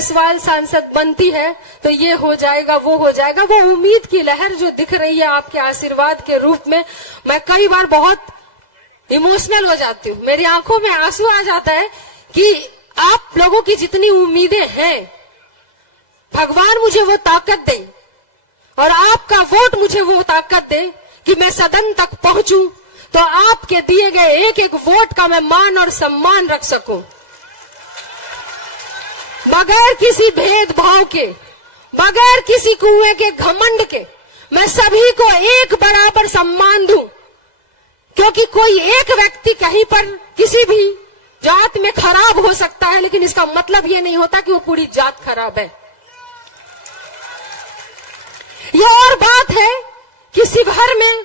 जायसवाल सांसद बनती है तो ये हो जाएगा, वो हो जाएगा। वो उम्मीद की लहर जो दिख रही है आपके आशीर्वाद के रूप में, मैं कई बार बहुत इमोशनल हो जाती हूँ, मेरी आंखों में आंसू आ जाता है कि आप लोगों की जितनी उम्मीदें हैं, भगवान मुझे वो ताकत दे और आपका वोट मुझे वो ताकत दे कि मैं सदन तक पहुंचूं, तो आपके दिए गए एक एक वोट का मैं मान और सम्मान रख सकूं, बगैर किसी भेदभाव के, बगैर किसी कुएं के घमंड के, मैं सभी को एक बराबर सम्मान दूं। क्योंकि कोई एक व्यक्ति कहीं पर किसी भी जात में खराब हो सकता है, लेकिन इसका मतलब ये नहीं होता कि वो पूरी जात खराब है। ये और बात है कि शिवहर में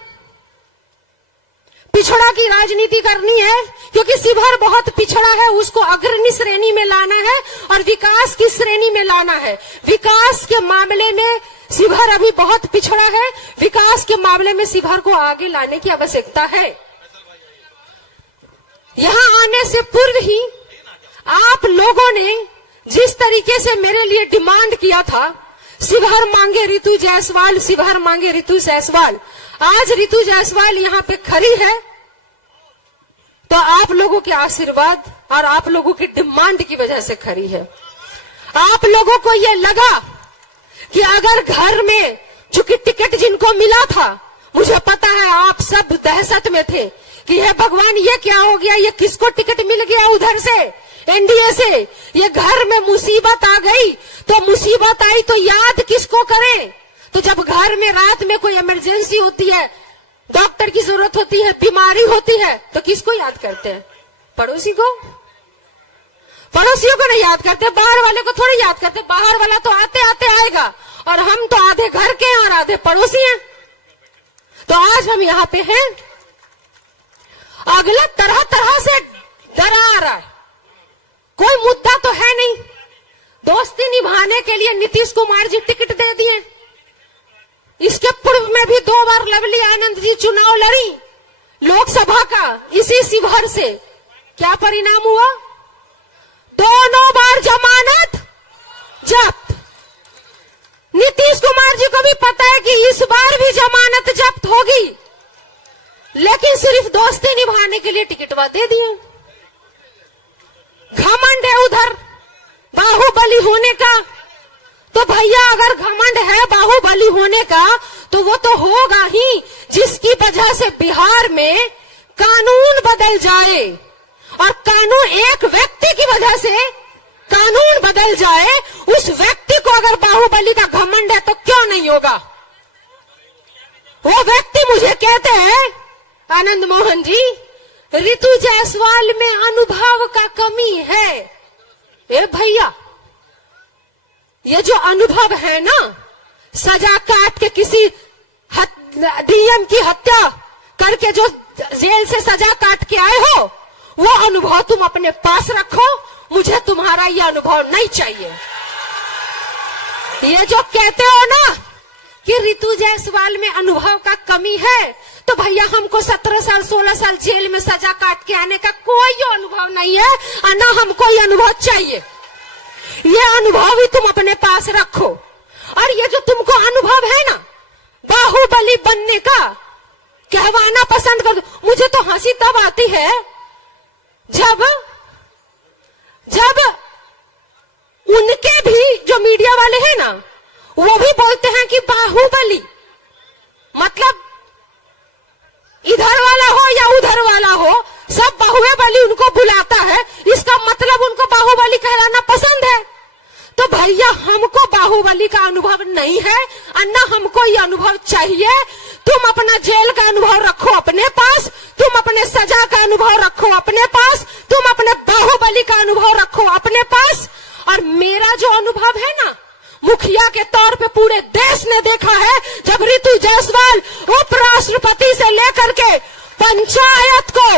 पिछड़ा की राजनीति करनी है, क्योंकि शिवहर बहुत पिछड़ा है, उसको अग्रणी श्रेणी में लाना है और विकास की श्रेणी में लाना है। विकास के मामले में शिवहर अभी बहुत पिछड़ा है, विकास के मामले में शिवहर को आगे लाने की आवश्यकता है। यहां आने से पूर्व ही आप लोगों ने जिस तरीके से मेरे लिए डिमांड किया था, शिवहर मांगे रितु जायसवाल, शिवहर मांगे रितु जायसवाल, आज रितु जायसवाल यहाँ पे खड़ी है तो आप लोगों के आशीर्वाद और आप लोगों की डिमांड की वजह से खड़ी है। आप लोगों को ये लगा कि अगर घर में चूंकि टिकट जिनको मिला था, मुझे पता है आप सब दहशत में थे कि हे भगवान ये क्या हो गया, ये किसको टिकट मिल गया उधर से एनडीए से, ये घर में मुसीबत आ गई, तो मुसीबत आई तो याद किसको करें। तो जब घर में रात में कोई इमरजेंसी होती है, डॉक्टर की जरूरत होती है, बीमारी होती है, तो किसको याद करते हैं? पड़ोसी को। पड़ोसियों को नहीं याद करते, बाहर वाले को थोड़ी याद करते, बाहर वाला तो आते आते आएगा और हम तो आधे घर के हैं और आधे पड़ोसी हैं। तो आज हम यहाँ पे हैं, अगला तरह तरह से डरा आ रहा है, कोई मुद्दा तो है नहीं। दोस्ती निभाने के लिए नीतीश कुमार जी टिकट दे दिए, इसके पूर्व में भी 2 बार लवली आनंद जी चुनाव लड़ी लोकसभा का इसी शिवहर से, क्या परिणाम हुआ? दोनों बार जमानत जब्त। नीतीश कुमार जी को भी पता है कि इस बार भी जमानत जब्त होगी, लेकिन सिर्फ दोस्ती निभाने के लिए टिकटवा दे दिए। घमंड है उधर बाहुबली होने का, तो भैया अगर घमंड है बाहुबली होने का तो वो तो होगा ही, जिसकी वजह से बिहार में कानून बदल जाए और कानून एक व्यक्ति की वजह से कानून बदल जाए, उस व्यक्ति को अगर बाहुबली का घमंड है तो क्यों नहीं होगा? वो व्यक्ति मुझे कहते हैं आनंद मोहन जी, रितु जायसवाल में अनुभव का कमी है। ए भैया, ये जो अनुभव है ना, सजा काट के किसी डीएम की हत्या करके जो जेल से सजा काट के आए हो, वो अनुभव तुम अपने पास रखो, मुझे तुम्हारा ये अनुभव नहीं चाहिए। ये जो कहते हो ना कि रितु जायसवाल में अनुभव का कमी है, तो भैया हमको 17 साल 16 साल जेल में सजा काट के आने का कोई अनुभव नहीं है और ना हमको ये अनुभव चाहिए। ये अनुभव ही तुम अपने पास रखो। और ये जो तुमको अनुभव है ना बाहुबली बनने का, कहवाना पसंद कर दो। मुझे तो हंसी तब आती है जब उनके भी जो मीडिया वाले हैं ना, वो भी बोलते हैं कि बाहुबली मतलब इधर वाला हो या उधर वाला हो, सब बाहुबली उनको बुलाता है, इसका मतलब उनको बाहुबली कहलाना पसंद है। तो भैया हमको बाहुबली का अनुभव नहीं है और न हमको ये अनुभव चाहिए। तुम अपना जेल का अनुभव रखो अपने पास, तुम अपने सजा का अनुभव रखो अपने पास, तुम अपने बाहुबली का अनुभव रखो अपने पास। और मेरा जो अनुभव है ना, मुखिया के तौर पे पूरे देश ने देखा है, जब रितु जायसवाल उपराष्ट्रपति से लेकर के पंचायत को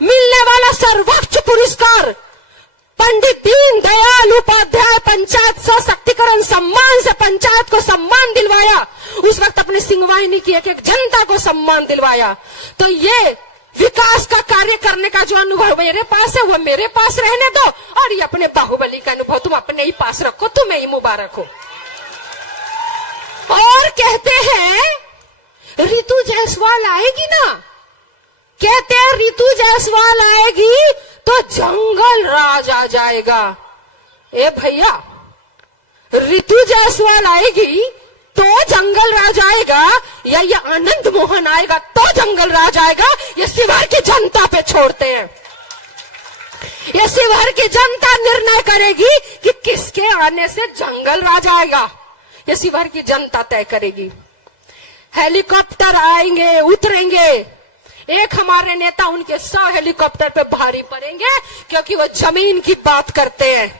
मिलने वाला सर्वोच्च पुरस्कार पंडित दीनदयाल उपाध्याय पंचायत सशक्तिकरण सम्मान से पंचायत को सम्मान दिलवाया, उस वक्त अपने सिंहवाहिनी की एक एक जनता को सम्मान दिलवाया। तो ये विकास का कार्य करने का जो अनुभव मेरे पास है वो मेरे पास रहने दो, और ये अपने बाहुबली का अनुभव तुम अपने ही पास रखो, तुम्हें ही मुबारक हो। और कहते हैं ऋतु जायसवाल आएगी ना, कहते हैं ऋतु जायसवाल आएगी तो जंगल राज आ जाएगा। ए भैया, ऋतु जायसवाल आएगी तो जंगल राज आएगा, या ये आनंद मोहन आएगा तो जंगल राज आएगा, ये शिवहर की जनता पे छोड़ते हैं। ये शिवहर की जनता निर्णय करेगी कि किसके आने से जंगल राज आएगा, ये शिवहर की जनता तय करेगी। हेलीकॉप्टर आएंगे, उतरेंगे, एक हमारे नेता उनके 100 हेलीकॉप्टर पे भारी पड़ेंगे, क्योंकि वो जमीन की बात करते हैं।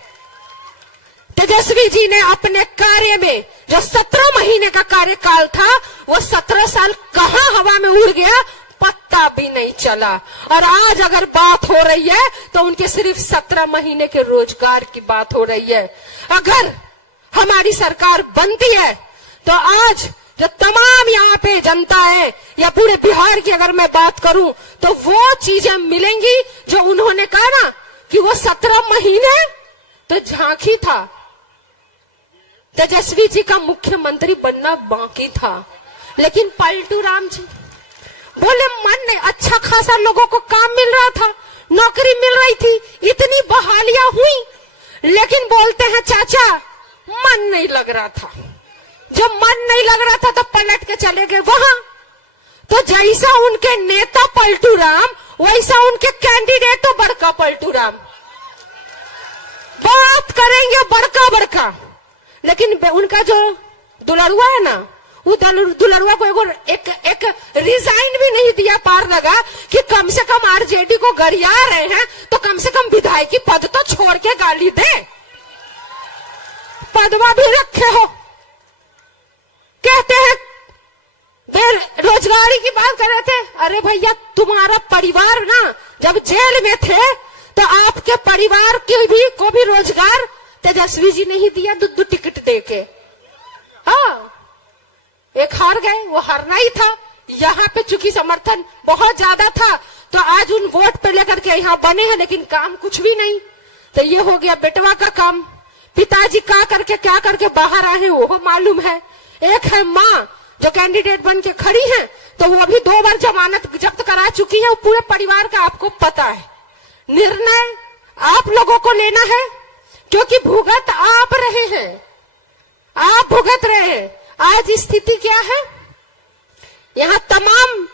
तेजस्वी जी ने अपने कार्य में जो 17 महीने का कार्यकाल था, वो 17 साल कहां हवा में उड़ गया, पत्ता भी नहीं चला। और आज अगर बात हो रही है तो उनके सिर्फ 17 महीने के रोजगार की बात हो रही है। अगर हमारी सरकार बनती है तो आज जो तमाम यहाँ पे जनता है, या पूरे बिहार की अगर मैं बात करूं, तो वो चीजें मिलेंगी जो उन्होंने कहा ना कि वो 17 महीने तो झांकी था, तेजस्वी जी का मुख्यमंत्री बनना बाकी था। लेकिन पलटू राम जी बोले मन नहीं, अच्छा खासा लोगों को काम मिल रहा था, नौकरी मिल रही थी, इतनी बहालियां हुई, लेकिन बोलते हैं चाचा मन नहीं लग रहा था। जब मन नहीं लग रहा था तो पलट के चले गए वहां। तो जैसा उनके नेता पलटू राम, वैसा उनके कैंडिडेट तो बड़का पलटू राम बात करेंगे बड़का बड़का, लेकिन उनका जो दुलरुआ है ना, वो दुलरुआ को एक रिजाइन भी नहीं दिया पार लगा कि कम से कम आरजेडी को गरिया रहे हैं तो कम से कम विधायकी पद तो छोड़ के गाली दे, पदवा भी रखे हो। कहते हैं बेरोजगारी की बात कर रहे थे, अरे भैया तुम्हारा परिवार ना जब जेल में थे तो आपके परिवार को भी रोजगार तेजस्वी जी ने ही दिया, 2 टिकट देके। हाँ, एक हार गए, वो हारना ही था। यहाँ पे चूंकि समर्थन बहुत ज्यादा था तो आज उन वोट पे लेकर के यहाँ बने हैं, लेकिन काम कुछ भी नहीं। तो ये हो गया बेटवा का काम। पिताजी क्या करके बाहर आए वो मालूम है। एक है माँ जो कैंडिडेट बन के खड़ी है, तो वो अभी 2 बार जमानत जब्त करा चुकी है। पूरे परिवार का आपको पता है। निर्णय आप लोगों को लेना है, क्योंकि भुगत आप रहे हैं, आप भुगत रहे हैं। आज स्थिति क्या है, यहाँ तमाम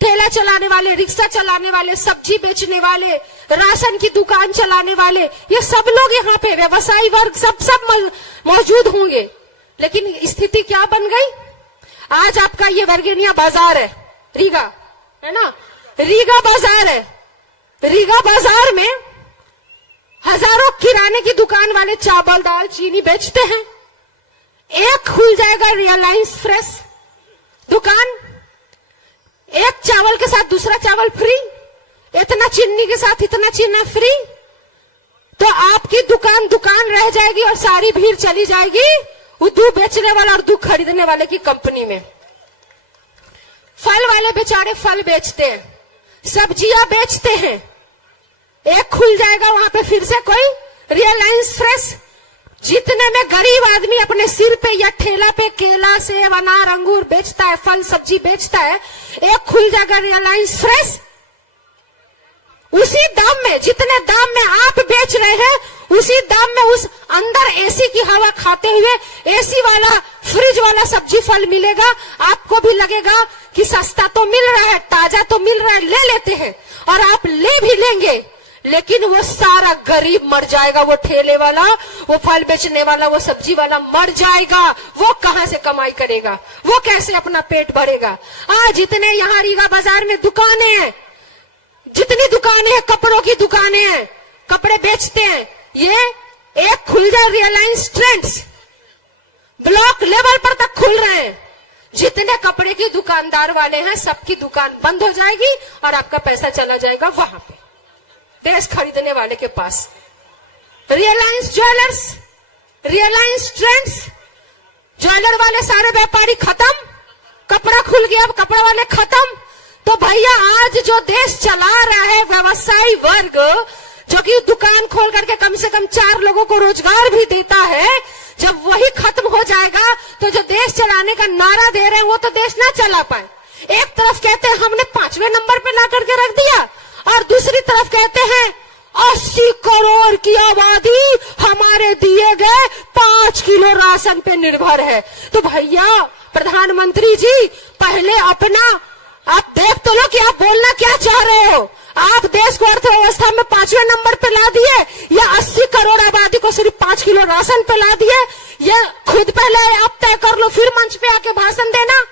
ठेला चलाने वाले, रिक्शा चलाने वाले, सब्जी बेचने वाले, राशन की दुकान चलाने वाले, ये सब लोग यहाँ पे व्यवसायी वर्ग सब मौजूद होंगे। लेकिन स्थिति क्या बन गई, आज आपका ये वर्गेनिया बाजार है, रीगा है ना, रीगा बाजार है। रीगा बाजार में हजारों किराने की दुकान वाले चावल दाल चीनी बेचते हैं। एक खुल जाएगा रिलायंस फ्रेश दुकान, एक चावल के साथ दूसरा चावल फ्री, इतना चीनी के साथ इतना चीनी फ्री, तो आपकी दुकान रह जाएगी और सारी भीड़ चली जाएगी वो दूध बेचने वाला और दूध खरीदने वाले की कंपनी में। फल वाले बेचारे फल बेचते हैं, सब्जियां बेचते हैं, एक खुल जाएगा वहां पे फिर से कोई रिलायंस फ्रेश। जितने में गरीब आदमी अपने सिर पे या ठेला पे केला सेब अनार अंगूर बेचता है, फल सब्जी बेचता है, एक खुल जाएगा रिलायंस फ्रेश। उसी दाम में, जितने दाम में आप बेच रहे हैं, उसी दाम में उस अंदर एसी की हवा खाते हुए एसी वाला फ्रिज वाला सब्जी फल मिलेगा। आपको भी लगेगा कि सस्ता तो मिल रहा है, ताजा तो मिल रहा है, ले लेते हैं, और आप ले भी लेंगे। लेकिन वो सारा गरीब मर जाएगा, वो ठेले वाला, वो फल बेचने वाला, वो सब्जी वाला मर जाएगा। वो कहां से कमाई करेगा, वो कैसे अपना पेट भरेगा। आज जितने यहाँ रीगा बाजार में दुकानें हैं, जितनी दुकानें हैं, कपड़ों की दुकानें हैं, कपड़े बेचते हैं, ये एक खुल जाए रिलायंस ट्रेंड्स, ब्लॉक लेवल पर तक खुल रहे हैं। जितने कपड़े की दुकानदार वाले हैं, सबकी दुकान बंद हो जाएगी और आपका पैसा चला जाएगा वहां पे ड्रेस खरीदने वाले के पास। Reliance Jewellers, Reliance Trends, jeweller वाले सारे व्यापारी खत्म, कपड़ा खुल गया, अब कपड़ा वाले खत्म। तो भैया आज जो देश चला रहा है व्यवसायी वर्ग, जो कि दुकान खोल करके कम से कम 4 लोगों को रोजगार भी देता है, जब वही खत्म हो जाएगा तो जो देश चलाने का नारा दे रहे हैं वो तो देश ना चला पाए। एक तरफ कहते हैं हमने 5वें नंबर पे ला करके रख दिया, और दूसरी तरफ कहते हैं 80 करोड़ की आबादी हमारे दिए गए 5 किलो राशन पे निर्भर है। तो भैया प्रधानमंत्री जी, पहले अपना आप देख तो लो कि आप बोलना क्या चाह रहे हो। आप देश को अर्थव्यवस्था में 5वें नंबर पे ला दिए, या 80 करोड़ आबादी को सिर्फ 5 किलो राशन पे ला दिए? ये खुद पहले आप तय कर लो, फिर मंच पे आके भाषण देना।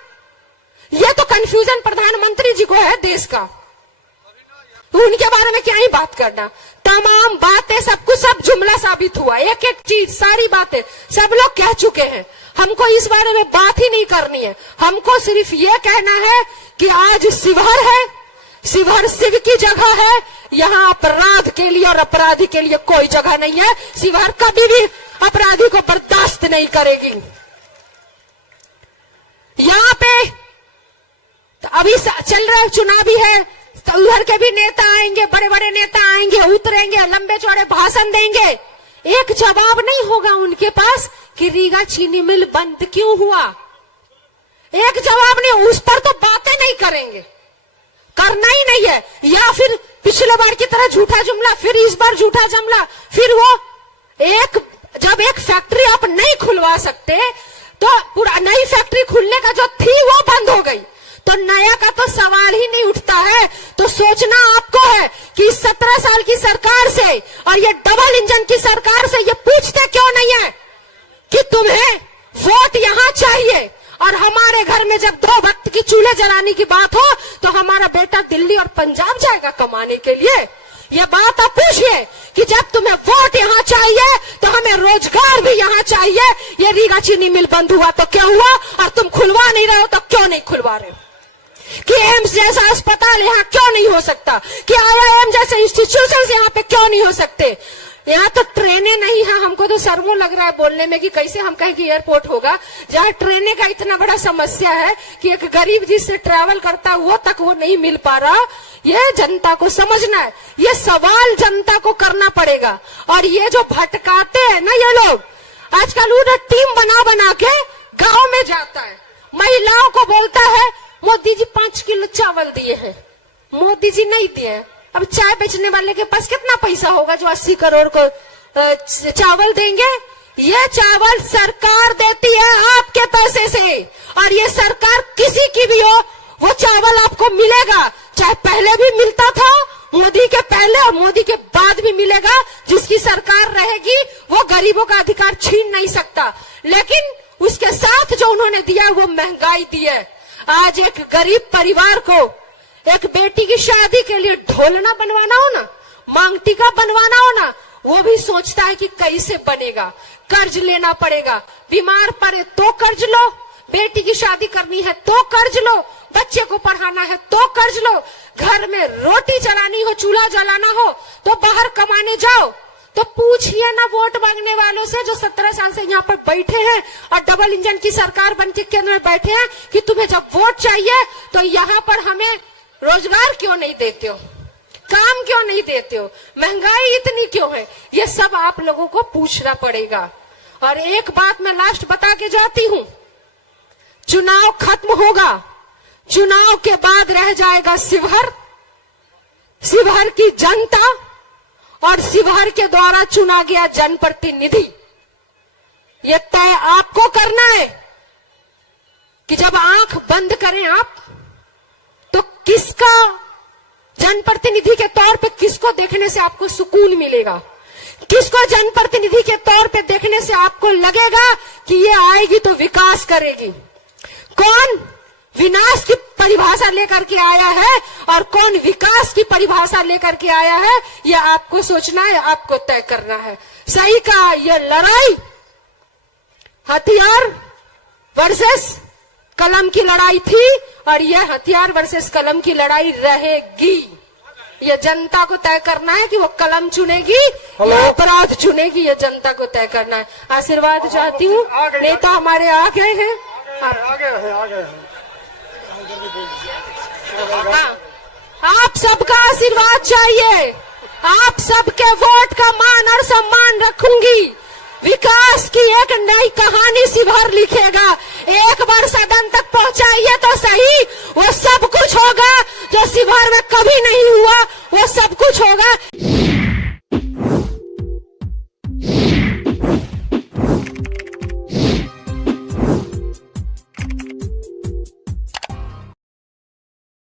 ये तो कंफ्यूजन प्रधानमंत्री जी को है देश का, उनके बारे में क्या ही बात करना। तमाम बातें सब कुछ सब जुमला साबित हुआ, एक एक चीज सारी बातें सब लोग कह चुके हैं। हमको इस बारे में बात ही नहीं करनी है। हमको सिर्फ ये कहना है कि आज शिवहर है, शिवहर शिव की जगह है, यहाँ अपराध के लिए और अपराधी के लिए कोई जगह नहीं है। शिवहर कभी भी अपराधी को बर्दाश्त नहीं करेगी। यहाँ पे तो अभी चल रहा चुनावी है, तो उधर के भी नेता आएंगे, बड़े बड़े नेता आएंगे, उतरेंगे, लंबे चौड़े भाषण देंगे। एक जवाब नहीं होगा उनके पास कि रीगा चीनी मिल बंद क्यों हुआ। एक जवाब नहीं, उस पर तो बातें नहीं करेंगे, करना ही नहीं है। या फिर पिछले बार की तरह झूठा जुमला, फिर इस बार झूठा जुमला, फिर वो जब एक फैक्ट्री आप नहीं खुलवा सकते तो पूरा नई फैक्ट्री खुलने का जो थी वो बंद हो गई, तो नया का तो सवाल ही नहीं उठता है। तो सोचना आपको है कि 17 साल की सरकार से और ये डबल इंजन की सरकार से ये पूछते क्यों नहीं है कि तुम्हें वोट यहाँ चाहिए, और हमारे घर में जब 2 वक्त की चूल्हे जलाने की बात हो तो हमारा बेटा दिल्ली और पंजाब जाएगा कमाने के लिए। ये बात आप पूछिए कि जब तुम्हें वोट यहाँ चाहिए तो हमें रोजगार भी यहाँ चाहिए। ये रीगा चीनी मिल बंद हुआ तो क्या हुआ, और तुम खुलवा नहीं रहे हो तो क्यों नहीं खुलवा रहे हो? कि एम्स जैसा अस्पताल यहाँ क्यों नहीं हो सकता, कि IIM जैसे इंस्टीट्यूशन यहाँ पे क्यों नहीं हो सकते? यहाँ तो ट्रेनें नहीं है। हमको तो शर्मो लग रहा है बोलने में कि कैसे हम कहें कि एयरपोर्ट होगा जहाँ ट्रेनें का इतना बड़ा समस्या है कि एक गरीब जिससे ट्रैवल करता है वो तक वो नहीं मिल पा रहा। ये जनता को समझना है, ये सवाल जनता को करना पड़ेगा। और ये जो भटकाते हैं ना ये लोग, आजकल उन्हें टीम बना बना के गाँव में जाता है, महिलाओं को बोलता है मोदी जी 5 किलो चावल दिए हैं। मोदी जी नहीं दिए। अब चाय बेचने वाले के पास कितना पैसा होगा जो 80 करोड़ को चावल देंगे? ये चावल सरकार देती है आपके पैसे से, और ये सरकार किसी की भी हो वो चावल आपको मिलेगा, चाहे पहले भी मिलता था मोदी के पहले और मोदी के बाद भी मिलेगा। जिसकी सरकार रहेगी वो गरीबों का अधिकार छीन नहीं सकता, लेकिन उसके साथ जो उन्होंने दिया वो महंगाई दी है। आज एक गरीब परिवार को एक बेटी की शादी के लिए ढोलना बनवाना हो ना, मांग टीका बनवाना हो ना, वो भी सोचता है कि कैसे बनेगा, कर्ज लेना पड़ेगा। बीमार पड़े तो कर्ज लो, बेटी की शादी करनी है तो कर्ज लो, बच्चे को पढ़ाना है तो कर्ज लो, घर में रोटी चलानी हो, चूल्हा जलाना हो तो बाहर कमाने जाओ। तो पूछिए ना वोट मांगने वालों से जो 17 साल से यहाँ पर बैठे हैं और डबल इंजन की सरकार बनके केंद्र में बैठे हैं कि तुम्हें जब वोट चाहिए तो यहाँ पर हमें रोजगार क्यों नहीं देते हो, काम क्यों नहीं देते हो, महंगाई इतनी क्यों है? ये सब आप लोगों को पूछना पड़ेगा। और एक बात मैं लास्ट बता के जाती हूँ, चुनाव खत्म होगा, चुनाव के बाद रह जाएगा शिवहर, शिवहर की जनता और शिवहर के द्वारा चुना गया जनप्रतिनिधि। यह तय आपको करना है कि जब आंख बंद करें आप तो किसका जनप्रतिनिधि के तौर पे किसको देखने से आपको सुकून मिलेगा, किसको जनप्रतिनिधि के तौर पे देखने से आपको लगेगा कि ये आएगी तो विकास करेगी, कौन विनाश की परिभाषा लेकर के आया है और कौन विकास की परिभाषा लेकर के आया है, यह आपको सोचना है, आपको तय करना है। सही कहा, यह लड़ाई हथियार वर्सेस कलम की लड़ाई थी और यह हथियार वर्सेस कलम की लड़ाई रहेगी। यह जनता को तय करना है कि वो कलम चुनेगी या अपराध चुनेगी, यह जनता को तय करना है। आशीर्वाद चाहती हूँ, नेता हमारे आ गए हैं। आ गए हैं। आप सबका आशीर्वाद चाहिए, आप सबके वोट का मान और सम्मान रखूंगी। विकास की एक नई कहानी शिवहर लिखेगा। एक बार सदन तक पहुंचाइए तो सही, वो सब कुछ होगा जो शिवहर में कभी नहीं हुआ, वो सब कुछ होगा।